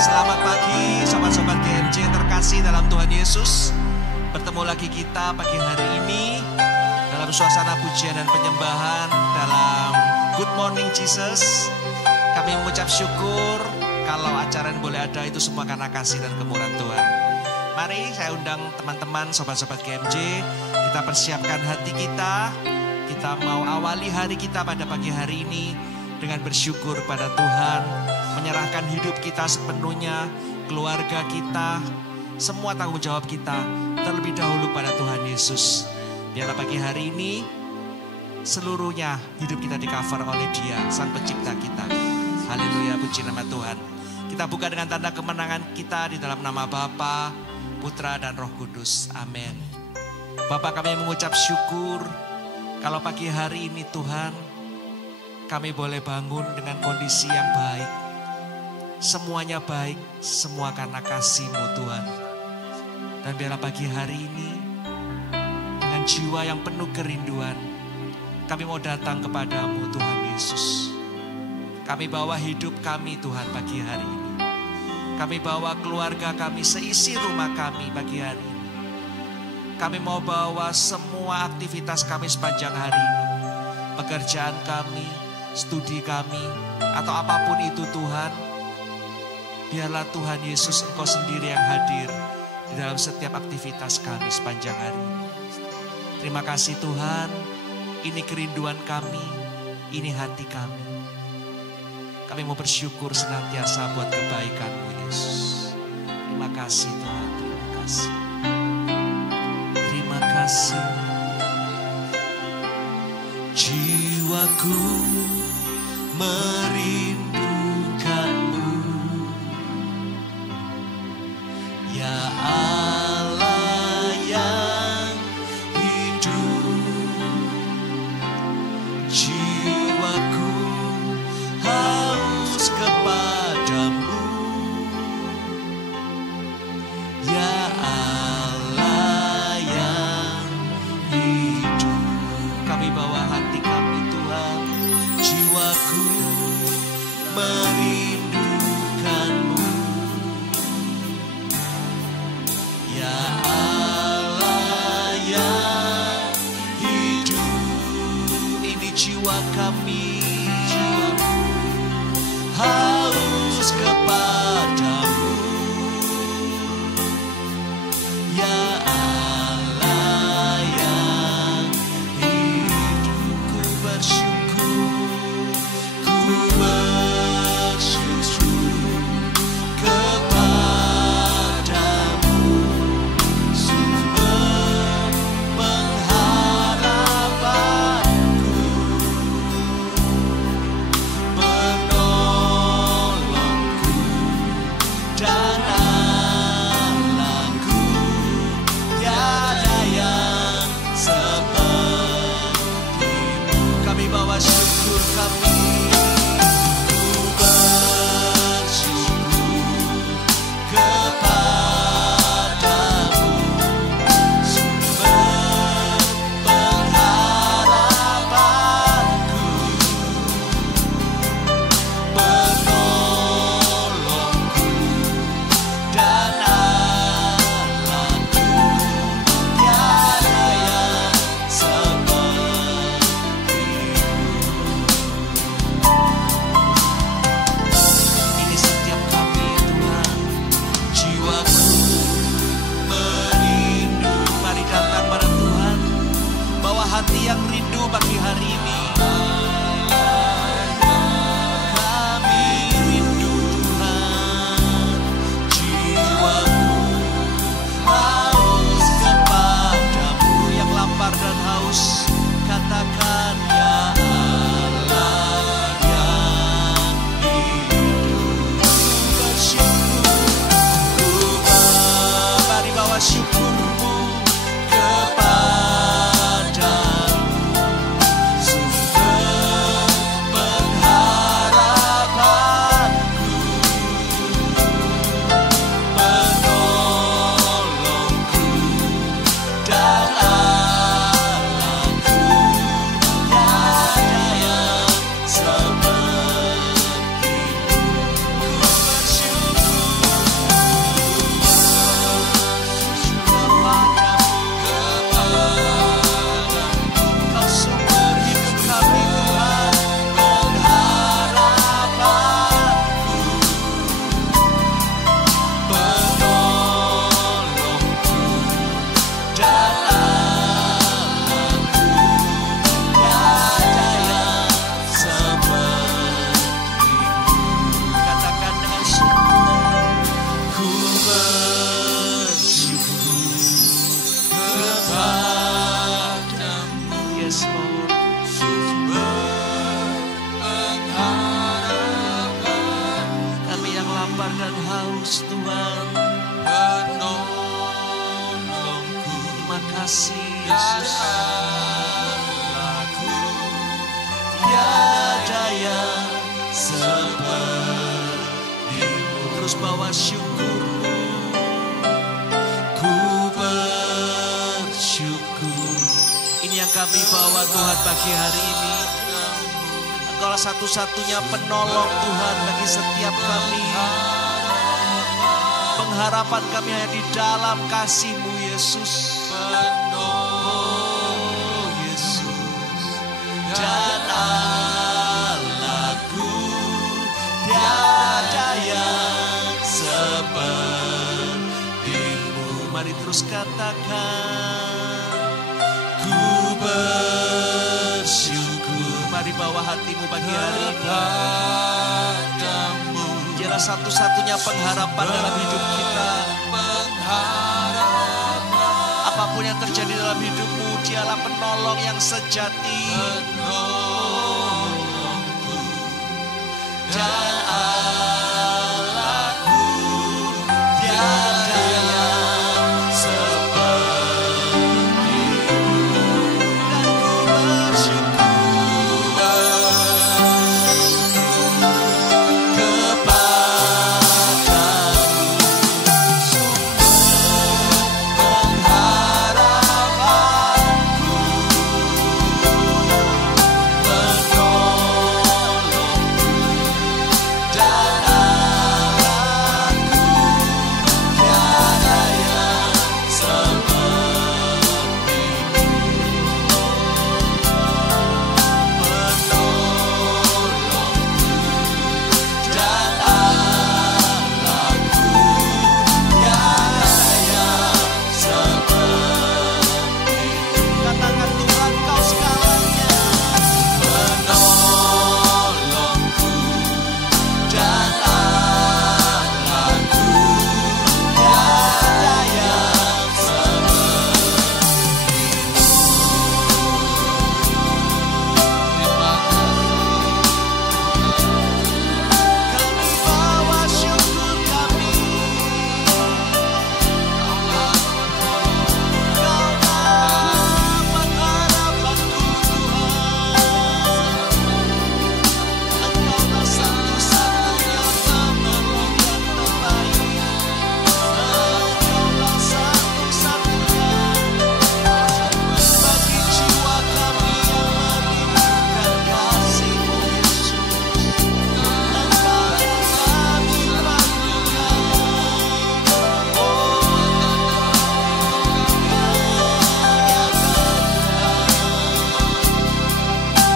Selamat pagi sobat-sobat GMJ terkasih dalam Tuhan Yesus. Bertemu lagi kita pagi hari ini dalam suasana pujian dan penyembahan dalam Good Morning Jesus. Kami mengucap syukur kalau acara yang boleh ada itu semua karena kasih dan kemurahan Tuhan. Mari saya undang teman-teman sobat-sobat GMJ, kita persiapkan hati kita. Kita mau awali hari kita pada pagi hari ini dengan bersyukur pada Tuhan, menyerahkan hidup kita sepenuhnya, keluarga kita, semua tanggung jawab kita terlebih dahulu pada Tuhan Yesus. Biarlah pagi hari ini seluruhnya hidup kita di-cover oleh Dia, Sang Pencipta kita. Haleluya, puji nama Tuhan. Kita buka dengan tanda kemenangan kita di dalam nama Bapa, Putra dan Roh Kudus. Amin. Bapa, kami mengucap syukur kalau pagi hari ini Tuhan, kami boleh bangun dengan kondisi yang baik. Semuanya baik, semua karena kasih-Mu Tuhan. Dan biarlah pagi hari ini, dengan jiwa yang penuh kerinduan, kami mau datang kepadamu Tuhan Yesus. Kami bawa hidup kami Tuhan pagi hari ini. Kami bawa keluarga kami, seisi rumah kami pagi hari ini. Kami mau bawa semua aktivitas kami sepanjang hari ini. Pekerjaan kami, studi kami, atau apapun itu Tuhan. Biarlah Tuhan Yesus Engkau sendiri yang hadir di dalam setiap aktivitas kami sepanjang hari ini. Terima kasih Tuhan, ini kerinduan kami, ini hati kami. Kami mau bersyukur senantiasa buat kebaikan-Mu Yesus. Terima kasih Tuhan, terima kasih. Terima kasih. Jiwaku merindukan-Mu, ya Allah yang hidup. Jiwaku haus kepadamu, ya Allah yang hidup. Kami bawa hati kami Tuhan, jiwaku seperti-Mu. Terus bawa syukur-Mu. Ku bersyukur. Ini yang kami bawa Tuhan pagi hari ini. Engkaulah satu-satunya penolong Tuhan bagi setiap kami. Pengharapan kami hanya di dalam kasih-Mu Yesus. Oh Yesus, dan Allahku tiada yang seperti-Mu. Mari terus katakan, ku bersyukur. Mari bawa hatimu pagi hari ini. Dialah satu-satunya pengharapan dalam hidup kita. Apapun yang terjadi dalam hidupmu, Dialah penolong yang sejati. Dan Allahku tiada yang seperti-Mu. Dan ku bersyukur kepadamu, sumber pengharapanku, penolongku, dan Allahku tiada yang seperti-Mu. Penolongku dan Allahku tiada yang seperti-Mu. Katakan Tuhan Kau segalanya. Penolongku dan Allahku tiada yang seperti-Mu. Kami bawa syukur kami. Kaulah pengharapanku Tuhan. Engkaulah satu-satunya penolong yang terbaik. Engkaulah satu-satunya bagi jiwa kami yang merindukan kasih-Mu Yesus. Engkau yang kami perlukan.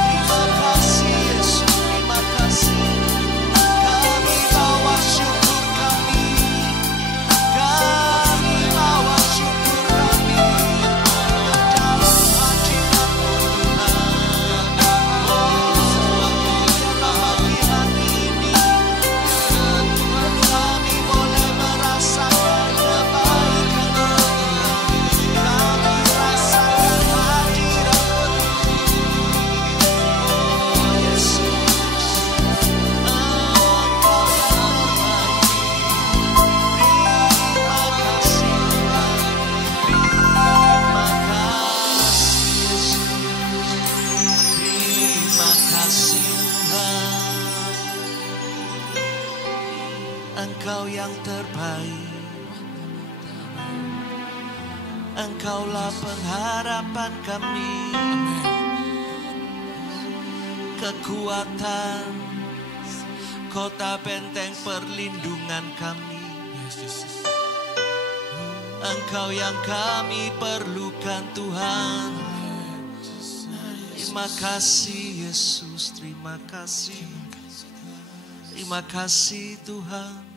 Terima kasih Yesus, terima kasih. Kami bawa syukur kami. Kami bawa syukur kami ke dalam hadirat-Mu Tuhan. Dalam pagi hari ini kami boleh merasakan kebaikan-Mu Tuhan. Kami rasakan hadirat-Mu. Oh Yesus, Engkau yang terbaik. Terima kasih Tuhan. Terima kasih Yesus. Terima kasih Tuhan. Engkau yang terbaik. Engkaulah pengharapan kami. Kekuatan, kota benteng perlindungan kami. Engkau yang kami perlukan Tuhan. Terima kasih Yesus, terima kasih. Terima kasih Tuhan.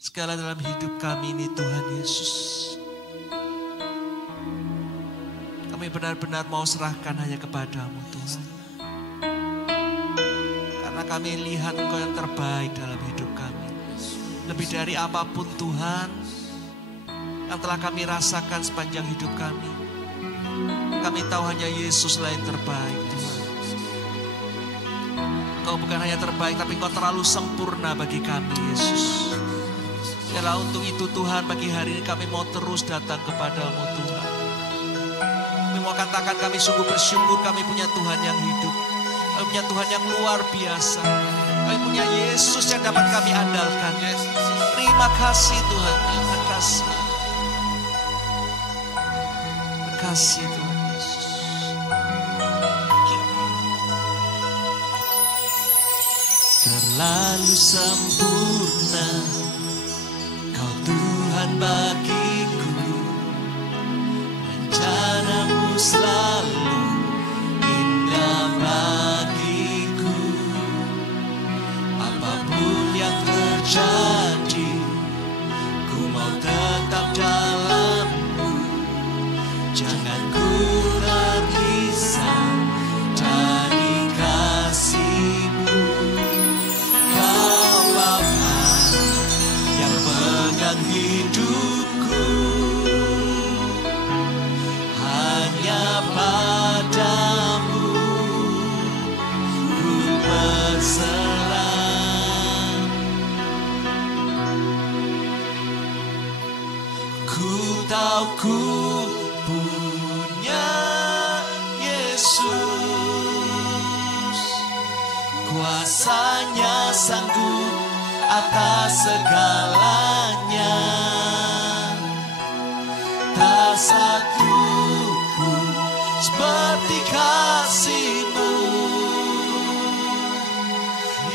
Segala dalam hidup kami ini Tuhan Yesus, kami benar-benar mau serahkan hanya kepadamu Tuhan. Karena kami lihat Engkau yang terbaik dalam hidup kami. Lebih dari apapun Tuhan yang telah kami rasakan sepanjang hidup kami. Kami tahu hanya Yesuslah yang terbaik Tuhan. Engkau bukan hanya terbaik, tapi Engkau terlalu sempurna bagi kami Yesus. Yalah untuk itu Tuhan, pagi hari ini kami mau terus datang kepadamu Tuhan. Kami mau katakan kami sungguh bersyukur kami punya Tuhan yang hidup. Kami punya Tuhan yang luar biasa. Kami punya Yesus yang dapat kami andalkan. Terima kasih Tuhan, terima kasih. Terima kasih Tuhan Yesus. Terlalu sempurna Kau Tuhan bagiku, rencanamu selalu indah bagiku. Apapun yang terjadi, ku mau tetap dalammu. Jangan ku terpisah dari kasih-Mu. Kau Bapa yang pegang hidupku, hanya padamu ku berserah. Ku tahu ku punya Yesus, kuasa-Nya sanggup atas segalanya. Tak satu pun seperti kasih-Mu.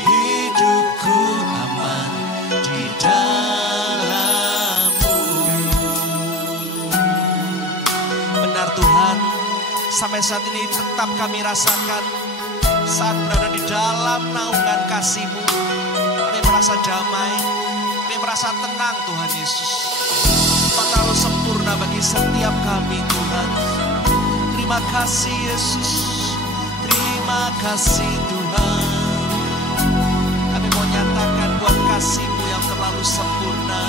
Hidupku aman di dalam-Mu. Benar Tuhan, sampai saat ini tetap kami rasakan saat berada di dalam naungan kasih-Mu, kami merasa damai, kami merasa tenang Tuhan Yesus. Engkau terlalu sempurna bagi setiap kami Tuhan. Terima kasih Yesus, terima kasih Tuhan. Kami mau nyatakan buat kasih-Mu yang terlalu sempurna.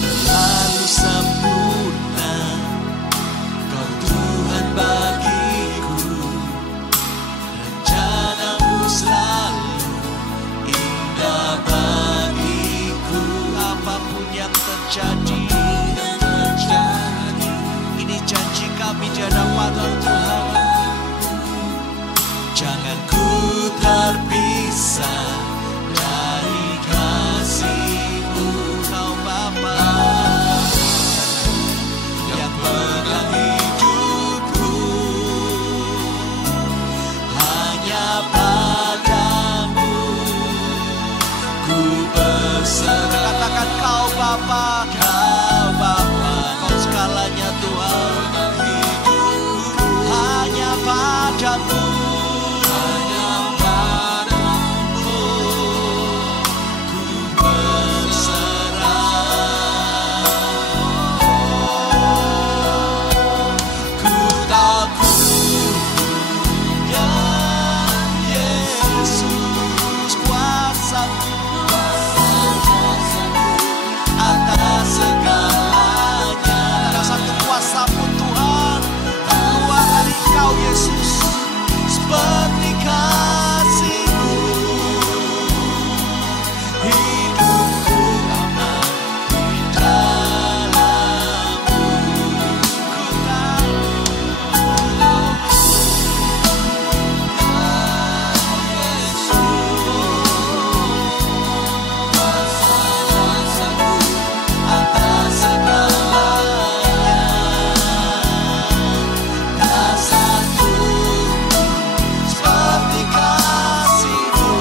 Terlalu sempurna Kau Tuhan bagiku, rencana-Mu selalu indah bagiku. Apapun yang terjadi, ini janji kami di hadapan-Mu Tuhan. Jangan ku terpisah dari kasih-Mu. Kau Bapa yang pegang hidupku, hanya padamu ku berserah. Katakan Kau Bapa, Kau Bapa, Kau segalanya Tuhan. Hanya padamu, hanya padamu ku berserah. Ku tahu ku punya Yesus, kuasa-Mu atas segalanya. Ada satu kuasa-Mu Tuhan keluar dari Kau Yesus, seperti kasih-Mu. Hidupku aman di dalam-Mu. Ku tahu atas segalanya. Tak satu seperti kasih-Mu.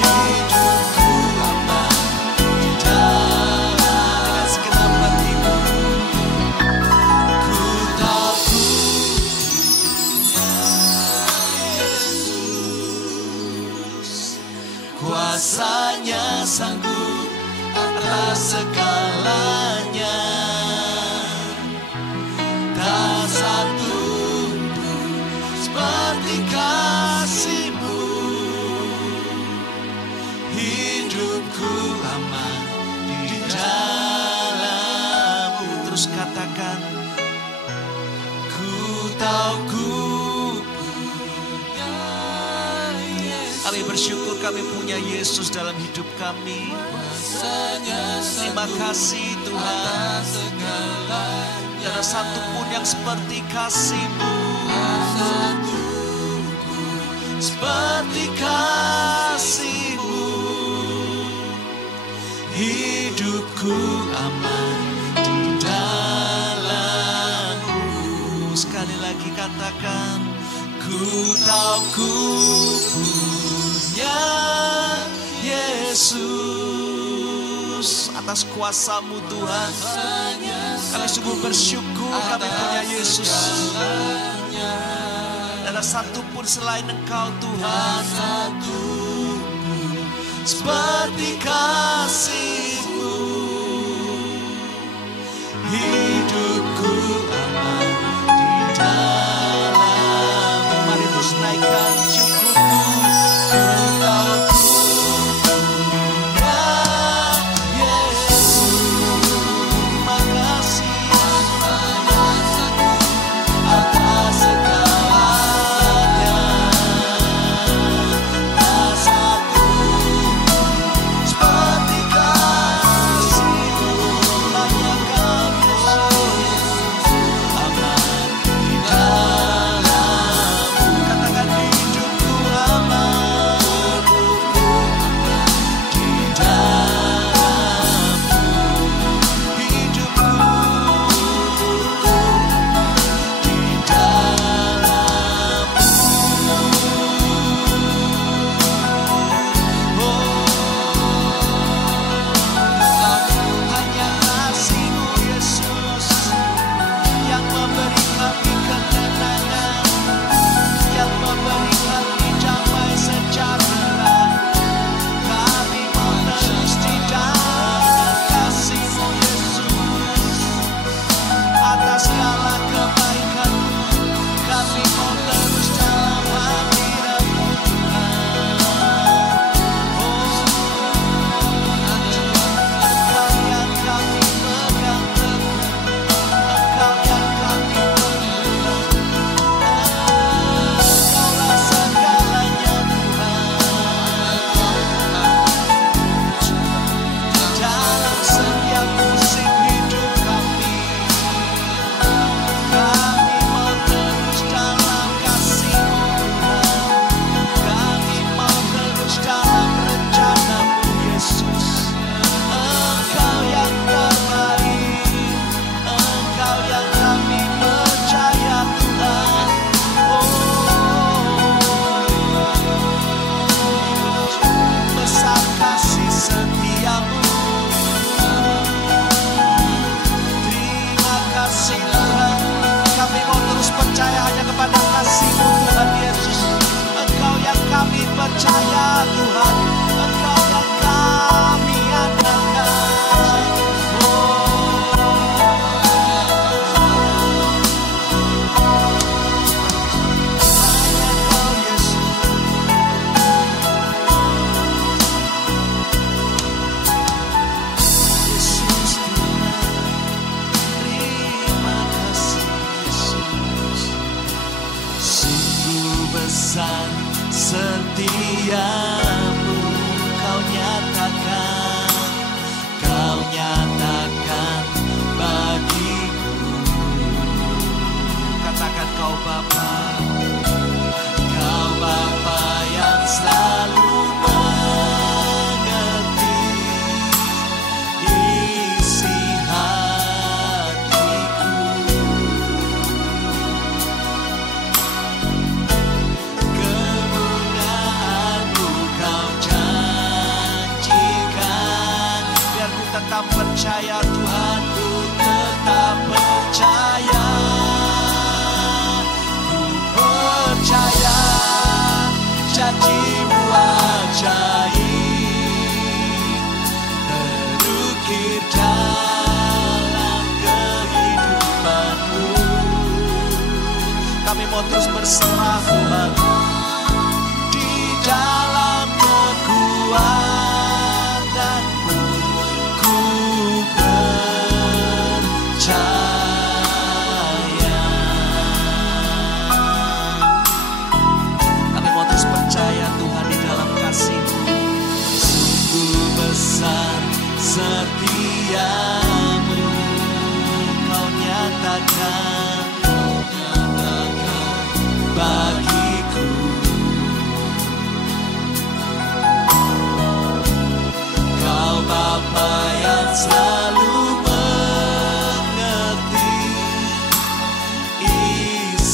Hidupku aman di dalam. Dengan segenap hatimu, ku tahu ku punya Yesus, kuasa-Nya sanggup atas segalanya. Tak satu pun seperti kasih-Mu. Hidupku aman di dalam-Mu. Terus katakan, ku tahu ku punya Yesus. Kami bersyukur kami punya Yesus dalam hidup kami. Terima kasih Tuhan. Tidak ada satupun yang seperti kasih-Mu. sekali lagi katakan, ku tahu ku punya Yesus. Atas kuasa-Mu Tuhan, kami sungguh bersyukur kami punya Yesus. Tidak ada satupun selain Engkau Tuhan, seperti kasih-Mu. Hidupku aman di dalam. Mari terus naikkan syukurku. Ku tahu ku punya Yesus. Terima kasih atas segalanya. Tak satu seperti kasih-Mu. Hanya Kau Yesus aman di dalam. Katakan hidupku aman di dalam. Hidupku di dalam. Hanya kasih-Mu Yesus yang memberi kami ketenangan, yang memberi kami damai sejahtera. Kami mau terus di dalam kasih-Mu Yesus. Atas segala kebaikan-Mu, kami mau terus dalam hadirat-Mu Tuhan. Engkau yang kami pegang teguh, Engkau yang kami pegang. Engkaulah segalanya Tuhan. Dalam setiap musim hidup kami, kami mau terus dalam kasih-Mu Tuhan. Kami mau terus dalam rencana-Mu Yesus. Engkau yang terbaik, Engkau yang kami percaya Tuhan. Besar kasih setia-Mu. Terima kasih Tuhan. Kami mau terus percaya hanya kepada kasih-Mu Tuhan Yesus. Engkau yang kami percaya Tuhan. Engkau yang kami andalkan. Hanya Kau Yesus. Yesus Tuhan. Terima kasih Yesus. Sungguh besar setia-Mu. Kau nyatakan bagiku. Katakan Kau Bapa, Kau Bapa yang selalu mengerti isi hatiku. Kemuliaan-Mu Kau janjikan. Biar ku tetap percaya Tuhan, ku tetap percaya. Ku percaya janji-Mu ajaib, terukir dalam kehidupan-Mu. Kami mau terus berserah Tuhan. Di dalam kekuatan-Mu ku percaya. Kami mau terus percaya Tuhan di dalam kasih-Mu. Sungguh besar setia-Mu. Kau nyatakan bagiku. Kau Bapa yang selalu mengerti isi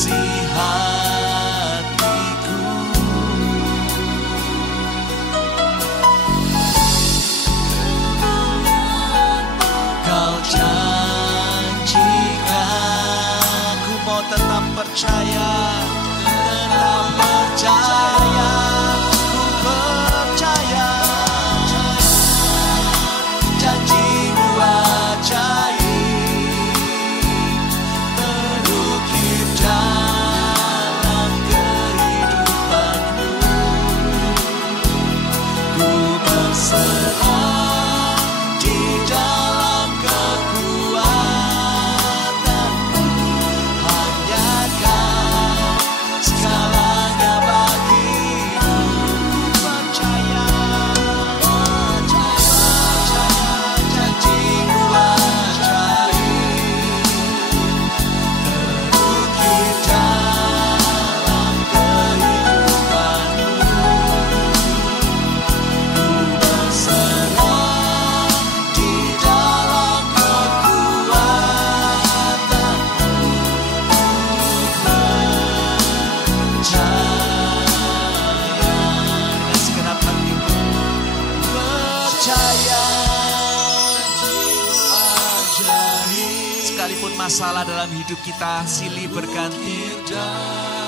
masalah dalam hidup kita silih berganti.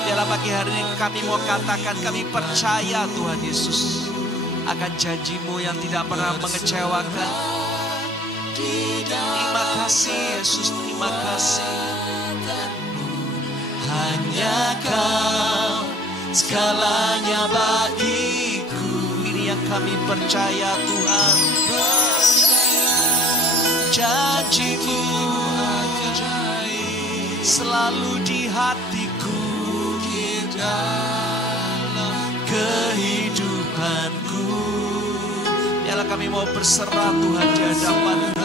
Dalam pagi hari ini kami mau katakan kami percaya Tuhan Yesus akan janji-Mu yang tidak pernah mengecewakan. Terima kasih Yesus, terima kasih. Hanya Kau segalanya bagiku. Ini yang kami percaya Tuhan. Janji-Mu selalu di hatiku, dalam kehidupanku. Biarlah kami mau berserah Tuhan di hadapan,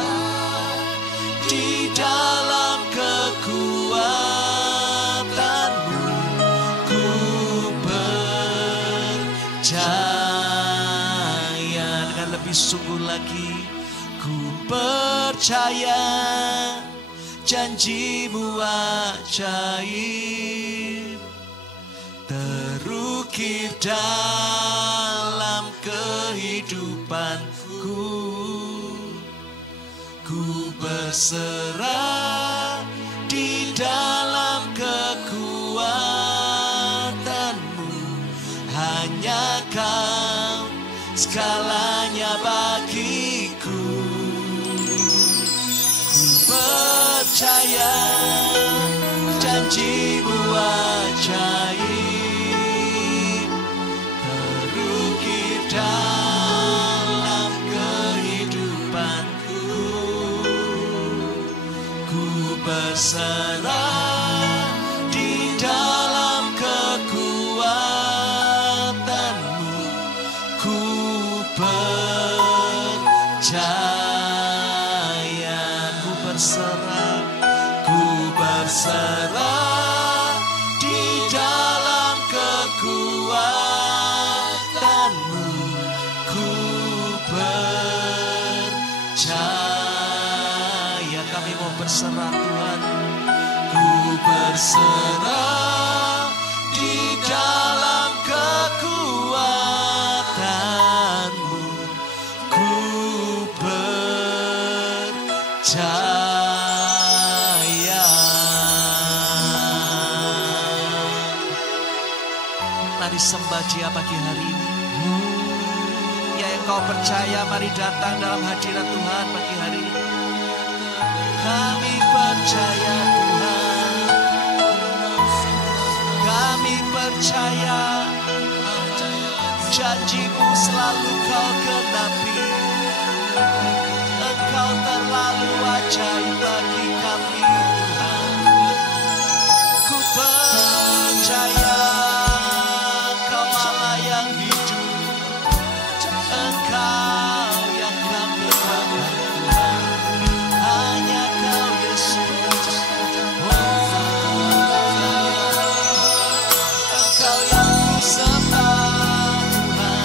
di dalam kekuatan-Mu ku percaya. Dengan lebih sungguh lagi, ku percaya janji-Mu ajaib, terukir dalam kehidupanku. Ku berserah di dalam kekuatan-Mu. Hanya Kau segalanya bagiku. Ku percaya janji-Mu ajaib, terukir dalam kehidupanku. Ku berserah di dalam kekuatan-Mu. Ku percaya, ku berserah, ku berserah di dalam kekuatan-Mu. Ku percaya. Kami mau berserah Tuhan. Ku berserah di dalam kekuatan-Mu. Ku percaya. Mari sembah Dia pagi hari ini. Ya, yang kau percaya, mari datang dalam hadirat Tuhan pagi hari ini. Kami percaya Tuhan, kami percaya janji-Mu selalu Kau genapi. Engkau terlalu ajaib bagi kami Tuhan. Ku percaya Kau Allah yang hidup, Engkau yang kami harapkan Tuhan. Hanya Kau Yesus, Engkau yang ku sembah Tuhan.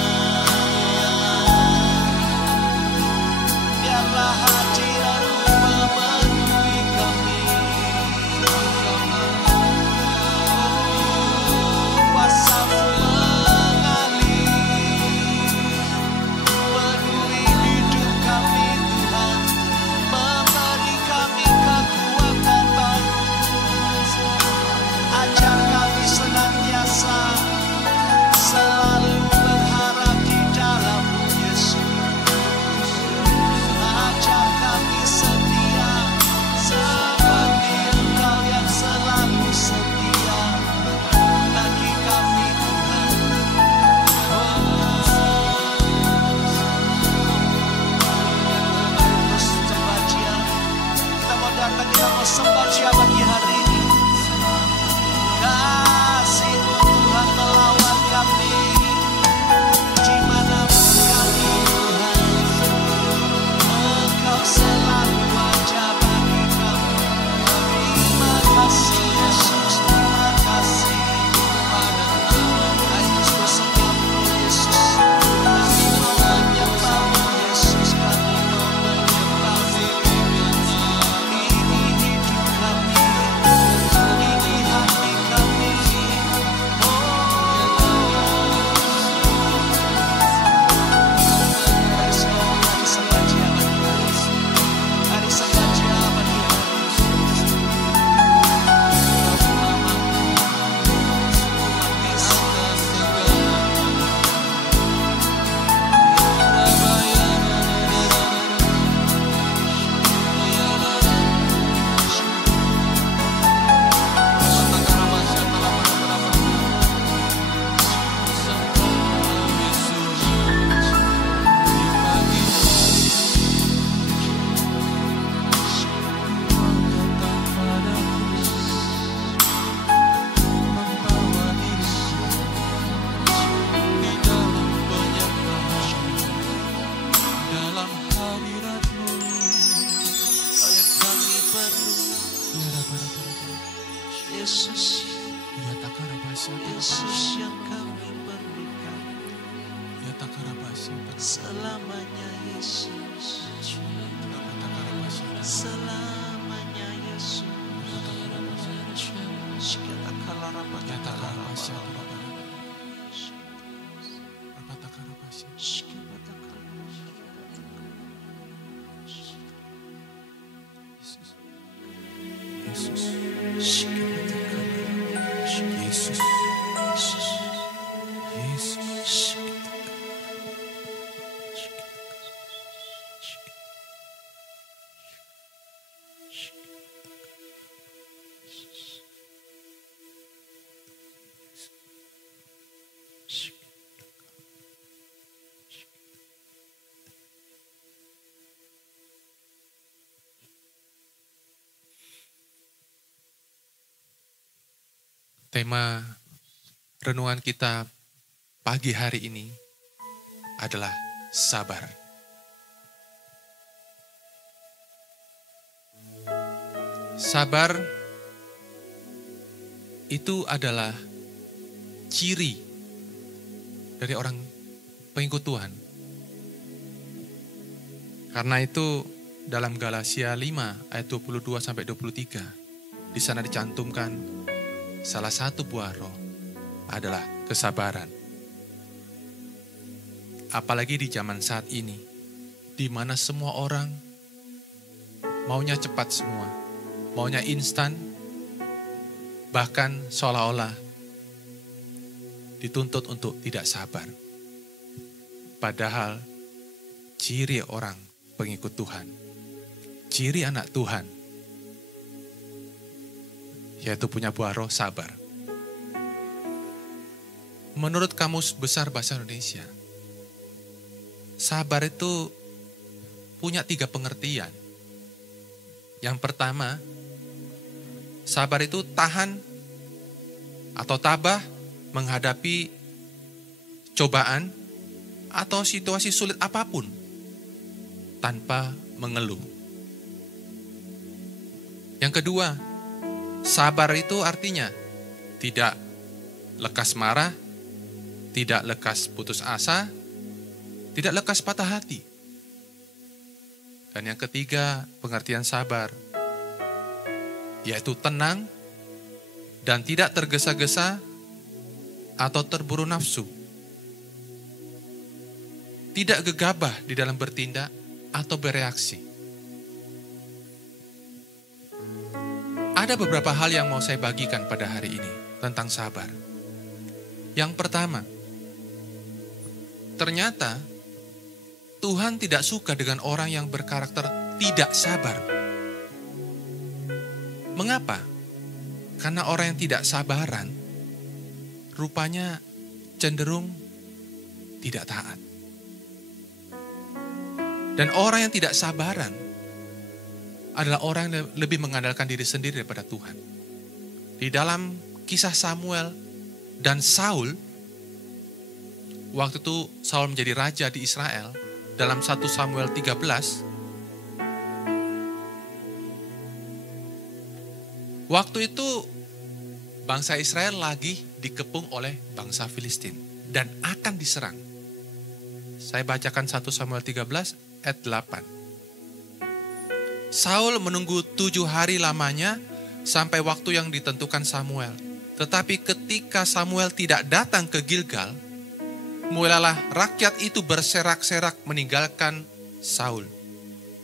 Yesus yang kami perlukan selamanya, Yesus selamanya, Yesus. Kita kalarapa, kita kalarapa. Tema renungan kita pagi hari ini adalah sabar. Sabar itu adalah ciri dari orang pengikut Tuhan. Karena itu dalam Galatia 5 ayat 22-23 di sana dicantumkan salah satu buah roh adalah kesabaran. Apalagi di zaman saat ini, di mana semua orang maunya cepat semua, maunya instan, bahkan seolah-olah dituntut untuk tidak sabar. Padahal ciri orang pengikut Tuhan, ciri anak Tuhan, yaitu punya buah roh sabar. Menurut Kamus Besar Bahasa Indonesia, sabar itu punya 3 pengertian. Yang pertama, sabar itu tahan atau tabah menghadapi cobaan atau situasi sulit apapun tanpa mengeluh. Yang kedua, sabar itu artinya tidak lekas marah, tidak lekas putus asa, tidak lekas patah hati. Dan yang ketiga, pengertian sabar, yaitu tenang dan tidak tergesa-gesa atau terburu nafsu. Tidak gegabah di dalam bertindak atau bereaksi. Ada beberapa hal yang mau saya bagikan pada hari ini tentang sabar. Yang pertama, ternyata Tuhan tidak suka dengan orang yang berkarakter tidak sabar. Mengapa? Karena orang yang tidak sabaran rupanya cenderung tidak taat. Dan orang yang tidak sabaran adalah orang yang lebih mengandalkan diri sendiri daripada Tuhan. Di dalam kisah Samuel dan Saul, waktu itu Saul menjadi raja di Israel, dalam 1 Samuel 13, waktu itu bangsa Israel lagi dikepung oleh bangsa Filistin dan akan diserang. Saya bacakan 1 Samuel 13 ayat 8. Saul menunggu 7 hari lamanya sampai waktu yang ditentukan Samuel. Tetapi ketika Samuel tidak datang ke Gilgal, mulailah rakyat itu berserak-serak meninggalkan Saul.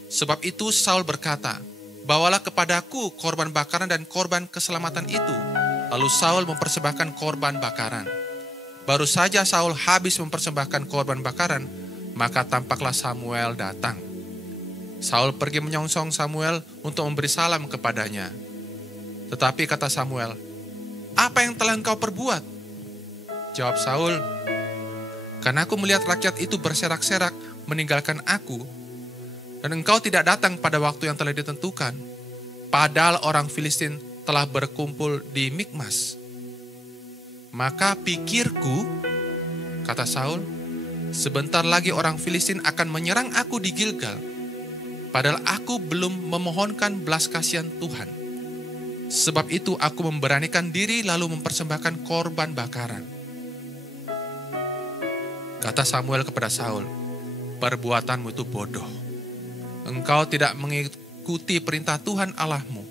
Sebab itu Saul berkata, "Bawalah kepadaku korban bakaran dan korban keselamatan itu." Lalu Saul mempersembahkan korban bakaran. Baru saja Saul habis mempersembahkan korban bakaran, maka tampaklah Samuel datang. Saul pergi menyongsong Samuel untuk memberi salam kepadanya. Tetapi kata Samuel, "Apa yang telah engkau perbuat?" Jawab Saul, "Karena aku melihat rakyat itu berserak-serak meninggalkan aku, dan engkau tidak datang pada waktu yang telah ditentukan, padahal orang Filistin telah berkumpul di Mikmas. Maka pikirku," kata Saul, "sebentar lagi orang Filistin akan menyerang aku di Gilgal, padahal aku belum memohonkan belas kasihan Tuhan." Sebab itu aku memberanikan diri lalu mempersembahkan korban bakaran. Kata Samuel kepada Saul, perbuatanmu itu bodoh. Engkau tidak mengikuti perintah Tuhan Allahmu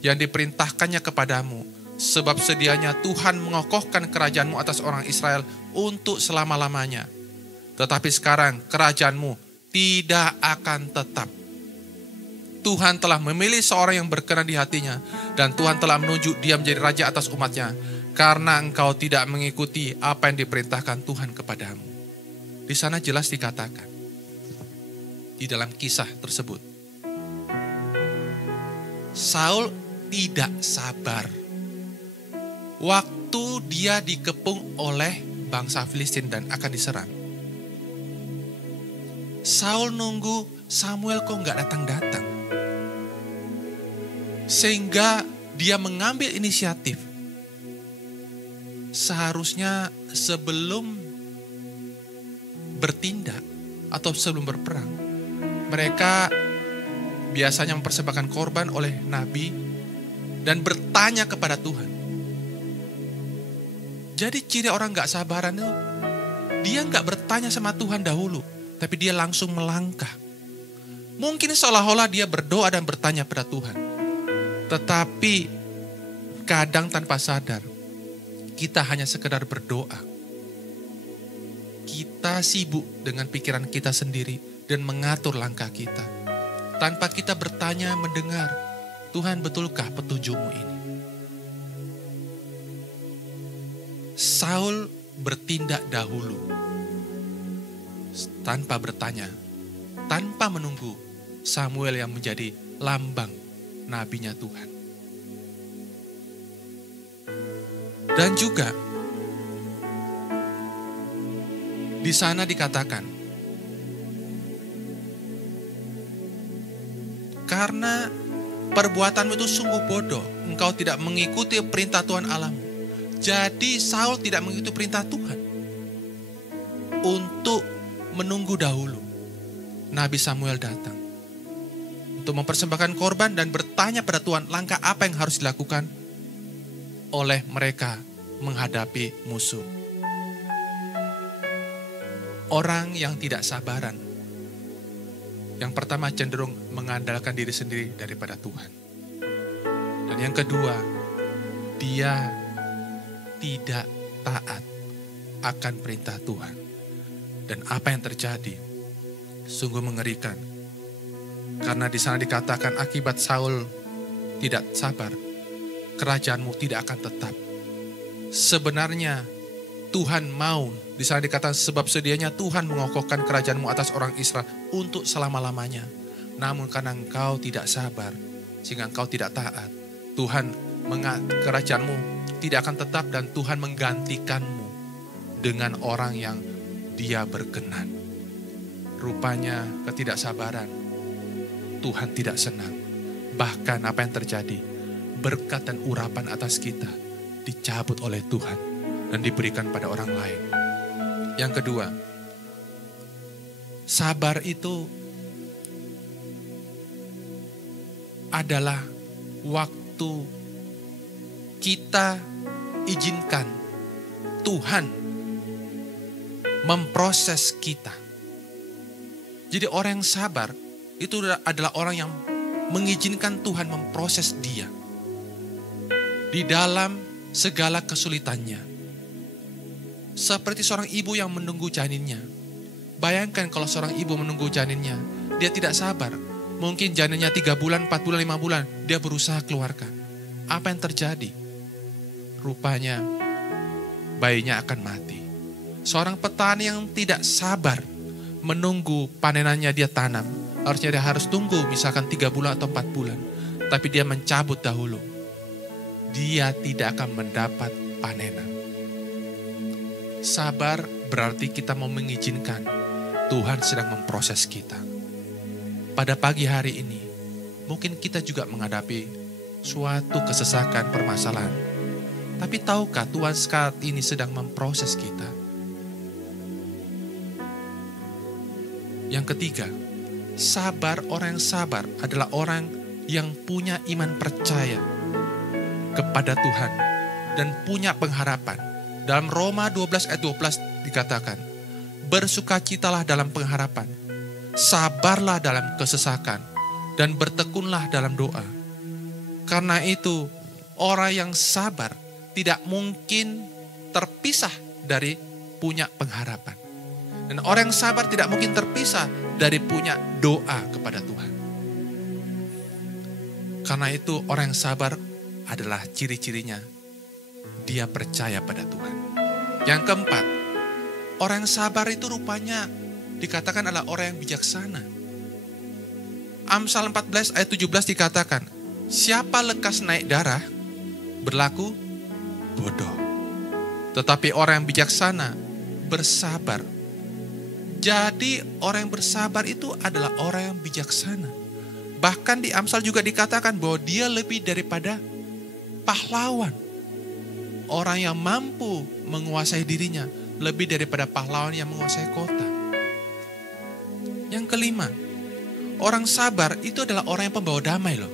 yang diperintahkannya kepadamu, sebab sedianya Tuhan mengokohkan kerajaanmu atas orang Israel untuk selama-lamanya. Tetapi sekarang kerajaanmu tidak akan tetap. Tuhan telah memilih seorang yang berkenan di hatinya, dan Tuhan telah menunjuk dia menjadi raja atas umatnya, karena engkau tidak mengikuti apa yang diperintahkan Tuhan kepadamu. Di sana jelas dikatakan, di dalam kisah tersebut, Saul tidak sabar. Waktu dia dikepung oleh bangsa Filistin dan akan diserang, Saul nunggu Samuel kok nggak datang-datang. Sehingga dia mengambil inisiatif. Seharusnya sebelum bertindak atau sebelum berperang, mereka biasanya mempersembahkan korban oleh nabi dan bertanya kepada Tuhan. Jadi ciri orang gak sabaran itu, dia gak bertanya sama Tuhan dahulu, tapi dia langsung melangkah. Mungkin seolah-olah dia berdoa dan bertanya pada Tuhan. Tetapi kadang tanpa sadar, kita hanya sekedar berdoa. Kita sibuk dengan pikiran kita sendiri dan mengatur langkah kita. Tanpa kita bertanya, mendengar, Tuhan betulkah petunjukmu ini? Saul bertindak dahulu, tanpa bertanya, tanpa menunggu Samuel yang menjadi lambang nabinya Tuhan. Dan juga di sana dikatakan, karena perbuatanmu itu sungguh bodoh, engkau tidak mengikuti perintah Tuhan Allahmu. Jadi Saul tidak mengikuti perintah Tuhan untuk menunggu dahulu Nabi Samuel datang untuk mempersembahkan korban dan bertanya pada Tuhan langkah apa yang harus dilakukan oleh mereka menghadapi musuh. Orang yang tidak sabaran, yang pertama cenderung mengandalkan diri sendiri daripada Tuhan. Dan yang kedua, dia tidak taat akan perintah Tuhan. Dan apa yang terjadi sungguh mengerikan. Karena di sana dikatakan akibat Saul tidak sabar, kerajaanmu tidak akan tetap. Sebenarnya Tuhan mau, di sana dikatakan sebab sedianya Tuhan mengokohkan kerajaanmu atas orang Israel untuk selama-lamanya. Namun karena engkau tidak sabar, sehingga engkau tidak taat, Tuhan kerajaanmu tidak akan tetap dan Tuhan menggantikanmu dengan orang yang dia berkenan. Rupanya ketidaksabaran Tuhan tidak senang. Bahkan apa yang terjadi, berkat dan urapan atas kita dicabut oleh Tuhan dan diberikan pada orang lain. Yang kedua, sabar itu adalah waktu kita izinkan Tuhan memproses kita. Jadi orang yang sabar itu adalah orang yang mengizinkan Tuhan memproses dia di dalam segala kesulitannya. Seperti seorang ibu yang menunggu janinnya. Bayangkan kalau seorang ibu menunggu janinnya, dia tidak sabar. Mungkin janinnya 3 bulan, 4 bulan, 5 bulan, dia berusaha keluarkan. Apa yang terjadi? Rupanya bayinya akan mati. Seorang petani yang tidak sabar menunggu panenannya dia tanam. Harusnya dia harus tunggu misalkan 3 bulan atau 4 bulan. Tapi dia mencabut dahulu. Dia tidak akan mendapat panenan. Sabar berarti kita mau mengizinkan Tuhan sedang memproses kita. Pada pagi hari ini, mungkin kita juga menghadapi suatu kesesakan permasalahan. Tapi tahukah Tuhan saat ini sedang memproses kita? Yang ketiga, sabar, orang yang sabar adalah orang yang punya iman percaya kepada Tuhan dan punya pengharapan. Dalam Roma 12 ayat 12 dikatakan, bersukacitalah dalam pengharapan, sabarlah dalam kesesakan, dan bertekunlah dalam doa. Karena itu, orang yang sabar tidak mungkin terpisah dari punya pengharapan. Dan orang yang sabar tidak mungkin terpisah dari punya doa kepada Tuhan. Karena itu orang yang sabar adalah ciri-cirinya dia percaya pada Tuhan. Yang keempat, orang yang sabar itu rupanya dikatakan adalah orang yang bijaksana. Amsal 14 ayat 17 dikatakan, siapa lekas naik darah, berlaku bodoh. Tetapi orang yang bijaksana bersabar. Jadi orang yang bersabar itu adalah orang yang bijaksana. Bahkan di Amsal juga dikatakan bahwa dia lebih daripada pahlawan. Orang yang mampu menguasai dirinya lebih daripada pahlawan yang menguasai kota. Yang kelima, orang sabar itu adalah orang yang pembawa damai loh.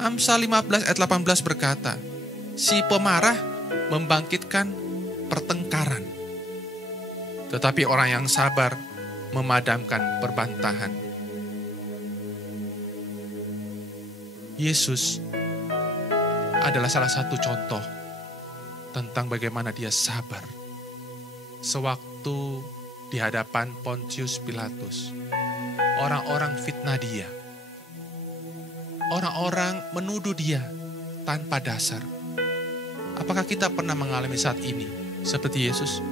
Amsal 15 ayat 18 berkata, si pemarah membangkitkan pertengkaran. Tetapi orang yang sabar memadamkan perbantahan. Yesus adalah salah satu contoh tentang bagaimana dia sabar. Sewaktu di hadapan Pontius Pilatus, orang-orang fitnah dia. Orang-orang menuduh dia tanpa dasar. Apakah kita pernah mengalami saat ini seperti Yesus?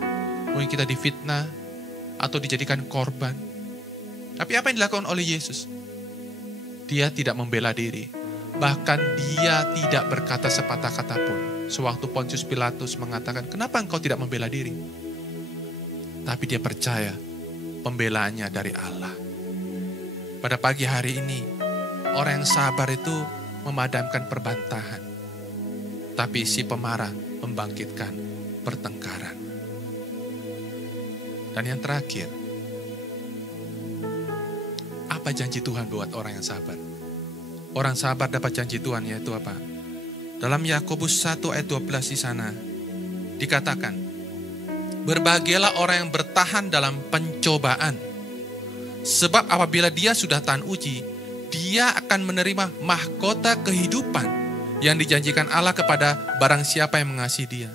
Mungkin kita difitnah atau dijadikan korban. Tapi apa yang dilakukan oleh Yesus? Dia tidak membela diri. Bahkan dia tidak berkata sepatah kata pun. Sewaktu Pontius Pilatus mengatakan, kenapa engkau tidak membela diri? Tapi dia percaya pembelaannya dari Allah. Pada pagi hari ini, orang yang sabar itu memadamkan perbantahan. Tapi si pemarah membangkitkan pertengkaran. Dan yang terakhir, apa janji Tuhan buat orang yang sabar? Orang sabar dapat janji Tuhan, yaitu apa? Dalam Yakobus 1 ayat 12 di sana, dikatakan, berbahagialah orang yang bertahan dalam pencobaan. Sebab apabila dia sudah tahan uji, dia akan menerima mahkota kehidupan yang dijanjikan Allah kepada barang siapa yang mengasihi dia.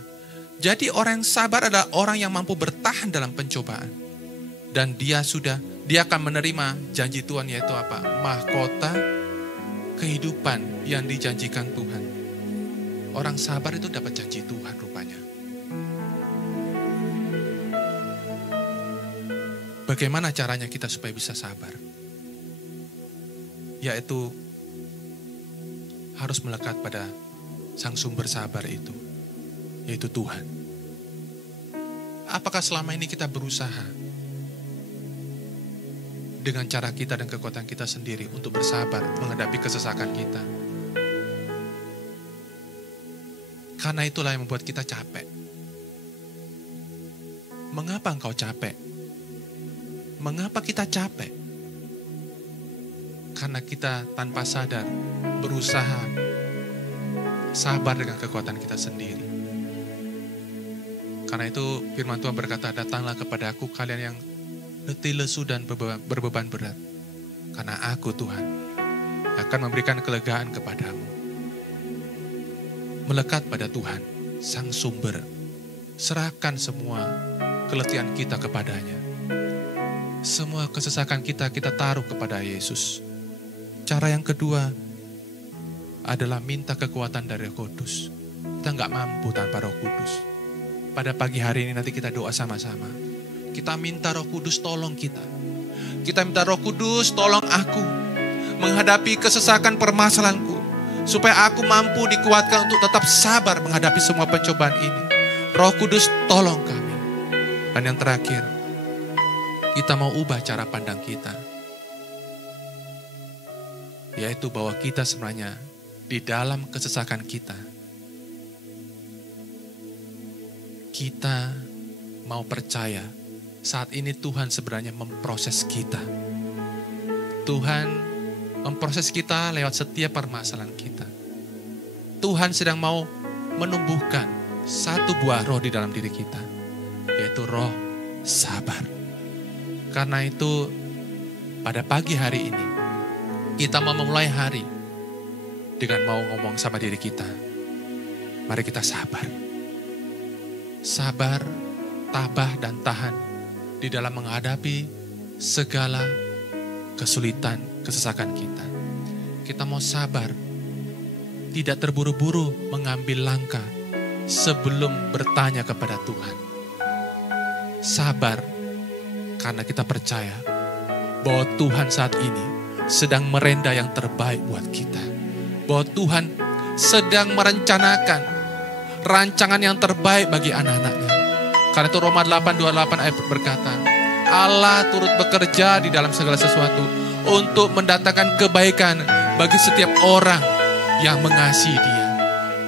Jadi orang yang sabar adalah orang yang mampu bertahan dalam pencobaan. Dan dia akan menerima janji Tuhan, yaitu apa? Mahkota kehidupan yang dijanjikan Tuhan. Orang sabar itu dapat janji Tuhan rupanya. Bagaimana caranya kita supaya bisa sabar? Yaitu harus melekat pada sang sumber sabar itu, yaitu Tuhan. Apakah selama ini kita berusaha dengan cara kita dan kekuatan kita sendiri untuk bersabar menghadapi kesesakan kita? Karena itulah yang membuat kita capek. Mengapa engkau capek? Mengapa kita capek? Karena kita tanpa sadar berusaha sabar dengan kekuatan kita sendiri. Karena itu firman Tuhan berkata, datanglah kepada aku kalian yang letih lesu dan berbeban berat. Karena aku Tuhan akan memberikan kelegaan kepadamu. Melekat pada Tuhan, sang sumber. Serahkan semua keletihan kita kepadanya. Semua kesesakan kita taruh kepada Yesus. Cara yang kedua adalah minta kekuatan dari Roh Kudus. Kita nggak mampu tanpa Roh Kudus. Pada pagi hari ini nanti kita doa sama-sama. Kita minta Roh Kudus tolong kita. Kita minta Roh Kudus tolong aku menghadapi kesesakan permasalahanku. Supaya aku mampu dikuatkan untuk tetap sabar menghadapi semua pencobaan ini. Roh Kudus tolong kami. Dan yang terakhir, kita mau ubah cara pandang kita. Yaitu bahwa kita sebenarnya di dalam kesesakan kita mau percaya saat ini Tuhan sebenarnya memproses kita. Tuhan memproses kita lewat setiap permasalahan kita. Tuhan sedang mau menumbuhkan satu buah roh di dalam diri kita, yaitu roh sabar. Karena itu pada pagi hari ini kita mau memulai hari dengan mau ngomong sama diri kita, mari kita sabar. Sabar, tabah dan tahan di dalam menghadapi segala kesulitan, kesesakan kita. Kita mau sabar, tidak terburu-buru mengambil langkah sebelum bertanya kepada Tuhan. Sabar, karena kita percaya bahwa Tuhan saat ini sedang merenda yang terbaik buat kita. Bahwa Tuhan sedang merencanakan rancangan yang terbaik bagi anak-anaknya. Karena itu Roma 8:28 ayat berkata, Allah turut bekerja di dalam segala sesuatu untuk mendatangkan kebaikan bagi setiap orang yang mengasihi Dia.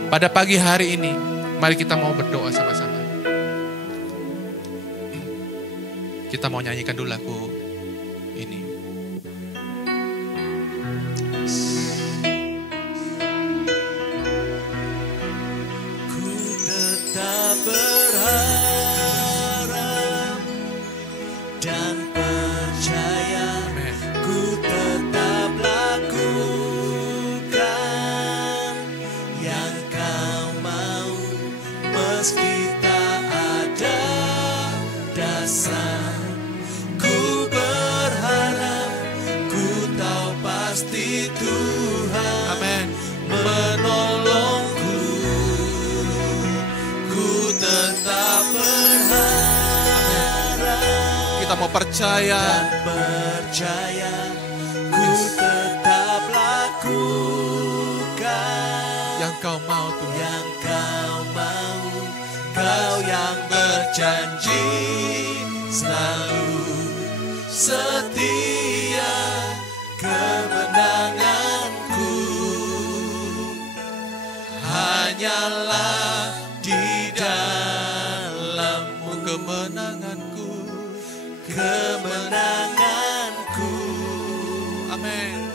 Pada pagi hari ini, mari kita mau berdoa sama-sama. Kita mau nyanyikan dulu lagu ini. Ku tetap berharap dan percaya. Amen. Ku tetap lakukan yang Kau mau, meski tak ada dasar. Ku berharap, ku tahu pasti Tuhan Amen. menolongku. Ku tetap berharap Kita mau percaya. dan percaya. Ku tetap lakukan Yang Kau mau Tuhan. yang Kau mau. Kau yang berjanji selalu setia, kemenanganku hanyalah di dalam-Mu. Kemenanganku. Kemenanganku Amin.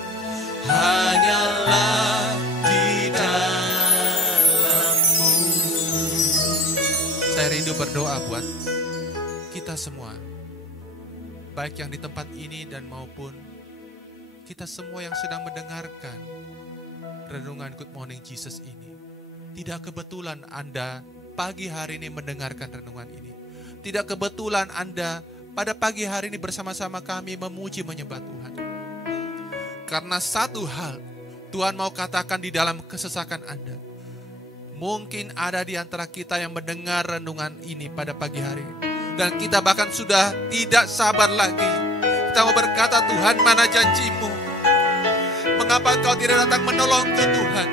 hanyalah di dalam-Mu. Saya rindu berdoa buat kita semua. Baik yang di tempat ini dan maupun kita semua yang sedang mendengarkan renungan Good Morning Jesus ini. Tidak kebetulan Anda pagi hari ini mendengarkan renungan ini. Tidak kebetulan Anda pada pagi hari ini bersama-sama kami memuji menyembah Tuhan. Karena satu hal Tuhan mau katakan di dalam kesesakan Anda. Mungkin ada di antara kita yang mendengar renungan ini pada pagi hari ini. Dan kita bahkan sudah tidak sabar lagi. Kita mau berkata, Tuhan, mana janji-Mu? Mengapa Engkau tidak datang menolongku, Tuhan?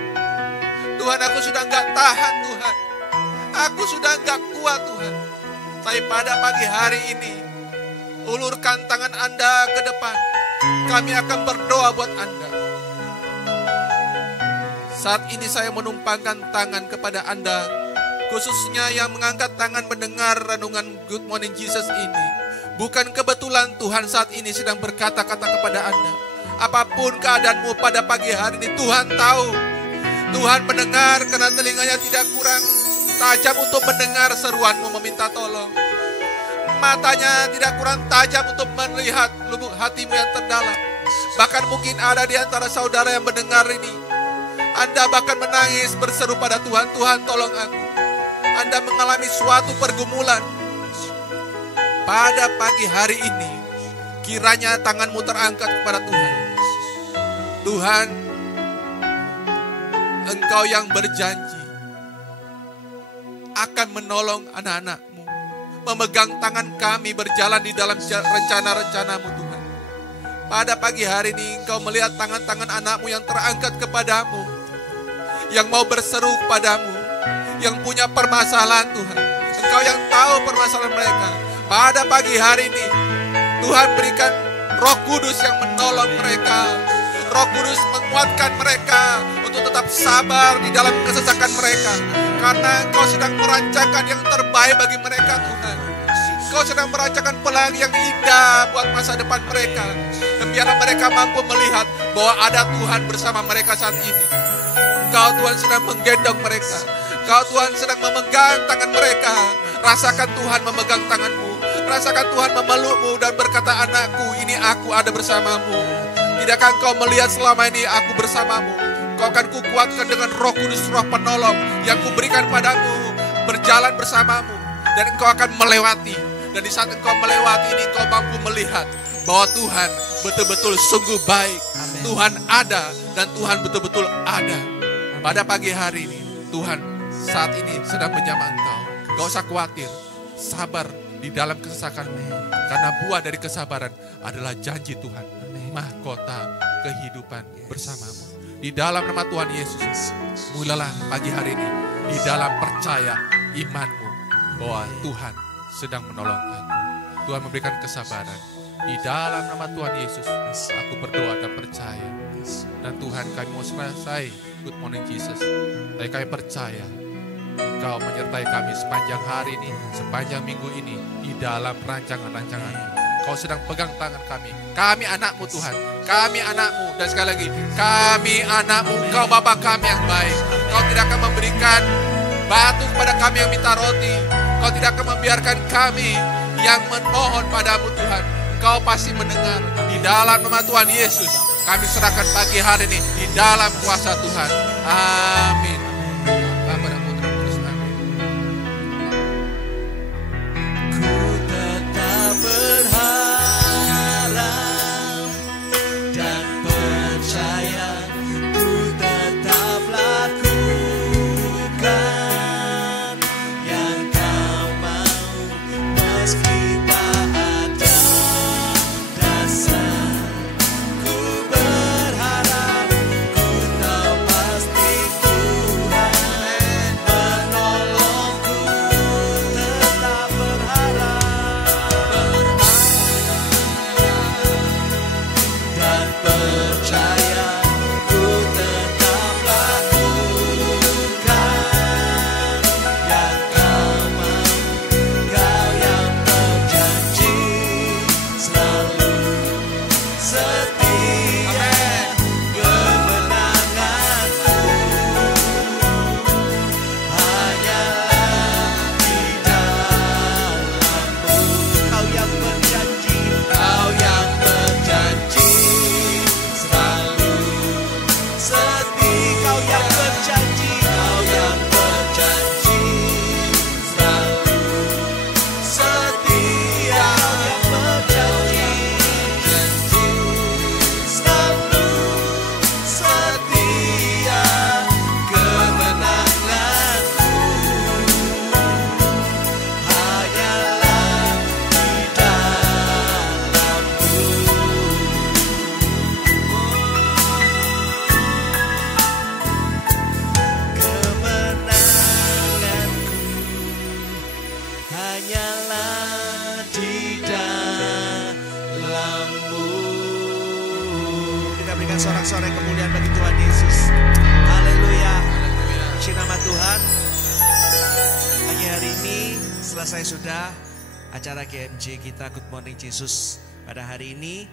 Tuhan, aku sudah enggak tahan, Tuhan. Aku sudah enggak kuat, Tuhan. Tapi pada pagi hari ini, ulurkan tangan Anda ke depan. Kami akan berdoa buat Anda. Saat ini saya menumpangkan tangan kepada Anda, khususnya yang mengangkat tangan mendengar renungan Good Morning Jesus ini. Bukan kebetulan Tuhan saat ini sedang berkata-kata kepada Anda. Apapun keadaanmu pada pagi hari ini, Tuhan tahu. Tuhan mendengar karena telinganya tidak kurang tajam untuk mendengar seruanmu meminta tolong. Matanya tidak kurang tajam untuk melihat lubuk hatimu yang terdalam. Bahkan mungkin ada di antara saudara yang mendengar ini. Anda bahkan menangis berseru pada Tuhan, Tuhan tolong aku. Anda mengalami suatu pergumulan. Pada pagi hari ini, kiranya tanganmu terangkat kepada Tuhan. Tuhan, Engkau yang berjanji akan menolong anak-anak-Mu. Memegang tangan kami berjalan di dalam rencana-rencana-Mu, Tuhan. Pada pagi hari ini Engkau melihat tangan-tangan anak-Mu yang terangkat kepadamu. Yang mau berseru kepadamu. Yang punya permasalahan, Tuhan. Engkau yang tahu permasalahan mereka. Pada pagi hari ini, Tuhan berikan Roh Kudus yang menolong mereka. Roh Kudus menguatkan mereka untuk tetap sabar di dalam kesesakan mereka. Karena Engkau sedang merancangkan yang terbaik bagi mereka, Tuhan. Engkau sedang merancangkan pelangi yang indah buat masa depan mereka. Dan biarlah mereka mampu melihat bahwa ada Tuhan bersama mereka saat ini. Engkau Tuhan sedang menggendong mereka. Engkau Tuhan sedang memegang tangan mereka. Rasakan Tuhan memegang tanganmu. Rasakan Tuhan memelukmu dan berkata, anakku, ini aku ada bersamamu. Tidakkah engkau melihat selama ini aku bersamamu? Kau akan kukuatkan dengan Roh Kudus, Roh penolong yang kuberikan padamu, berjalan bersamamu. Dan engkau akan melewati. Dan di saat engkau melewati ini, engkau mampu melihat bahwa Tuhan betul-betul sungguh baik. Amen. Tuhan ada dan Tuhan betul-betul ada. Pada pagi hari ini, Tuhan saat ini sedang menjamah engkau. Gak usah khawatir, sabar di dalam kesesakanmu. Karena buah dari kesabaran adalah janji Tuhan. Mahkota kehidupan bersamamu. Di dalam nama Tuhan Yesus, mulailah pagi hari ini di dalam percaya imanmu bahwa Tuhan sedang menolong aku. Tuhan memberikan kesabaran. Di dalam nama Tuhan Yesus, aku berdoa dan percaya. Dan Tuhan, kami mau selesai Good Morning Jesus. Tapi kami percaya Engkau menyertai kami sepanjang hari ini, sepanjang minggu ini, di dalam rancangan-rancangan. Kau sedang pegang tangan kami. Kami anakmu Tuhan. Kami anakmu. Dan sekali lagi, kami anakmu. Kau Bapa kami yang baik. Kau tidak akan memberikan batu kepada kami yang minta roti. Kau tidak akan membiarkan kami yang memohon padamu Tuhan. Kau pasti mendengar. Di dalam nama Tuhan Yesus, kami serahkan pagi hari ini di dalam kuasa Tuhan. Amin. Bapa dan Putra Kudus. Amin. Ku tetap berharap dan percaya, ku tetap lakukan yang kau mau, meski tak ada dasar. Ku berharap, ku tahu pasti Tuhan menolongku. Tetap berharap dan percaya, ku tetap lakukan yang kau mau. Kau yang berjanji selalu setia, kemenanganku hanyalah di dalam-Mu. Kau yang berjanji, Kau yang berjanji selalu setia. Kau yang berjanji, Kau yang berjanji selalu setia. Kau yang berjanji selalu setia, kemenanganku hanyalah di dalam-Mu. Kemenanganku hanyalah di dalam-Mu. Kita berikan sorak-sorai kemuliaan bagi Tuhan Yesus. Haleluya. Puji nama Tuhan. Pagi hari ini selesai sudah acara GMJ kita Good Morning Jesus pada hari ini.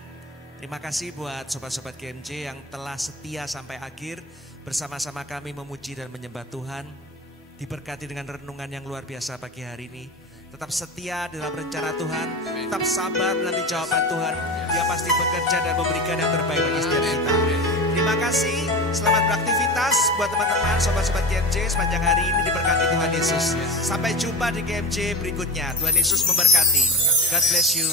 Terima kasih buat sobat-sobat GMJ yang telah setia sampai akhir bersama-sama kami memuji dan menyembah Tuhan. Diberkati dengan renungan yang luar biasa pagi hari ini. Tetap setia dalam rencana Tuhan, tetap sabar menanti jawaban Tuhan. Dia pasti bekerja dan memberikan yang terbaik bagi setiap kita. Terima kasih, selamat beraktivitas buat teman-teman, sobat-sobat GMJ sepanjang hari ini diberkati Tuhan Yesus. Sampai jumpa di GMJ berikutnya. Tuhan Yesus memberkati. God bless you.